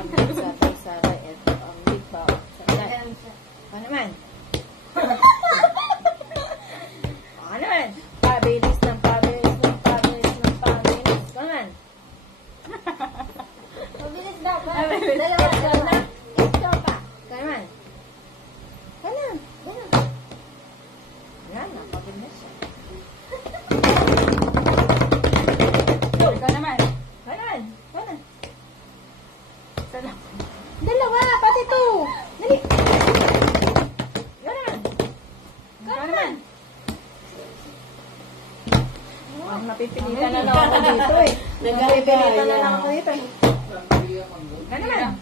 Sara, ito ang lipa. Ano naman? Ano naman? Pabilis ng pabilis ng pabilis ng pabilis. Ano naman? Mabilis daw pa. Dalawa na. Ito pa. Ano naman? Ano? Yan, nakapagod na siya. Ikaw naman. Ano naman? Ano? Salamat. Dalawa, pati to. Dali. Ano naman? Ikaw naman. Ang napipilitan na lang ako dito eh. Napipilitan na lang ako dito eh. Ano naman?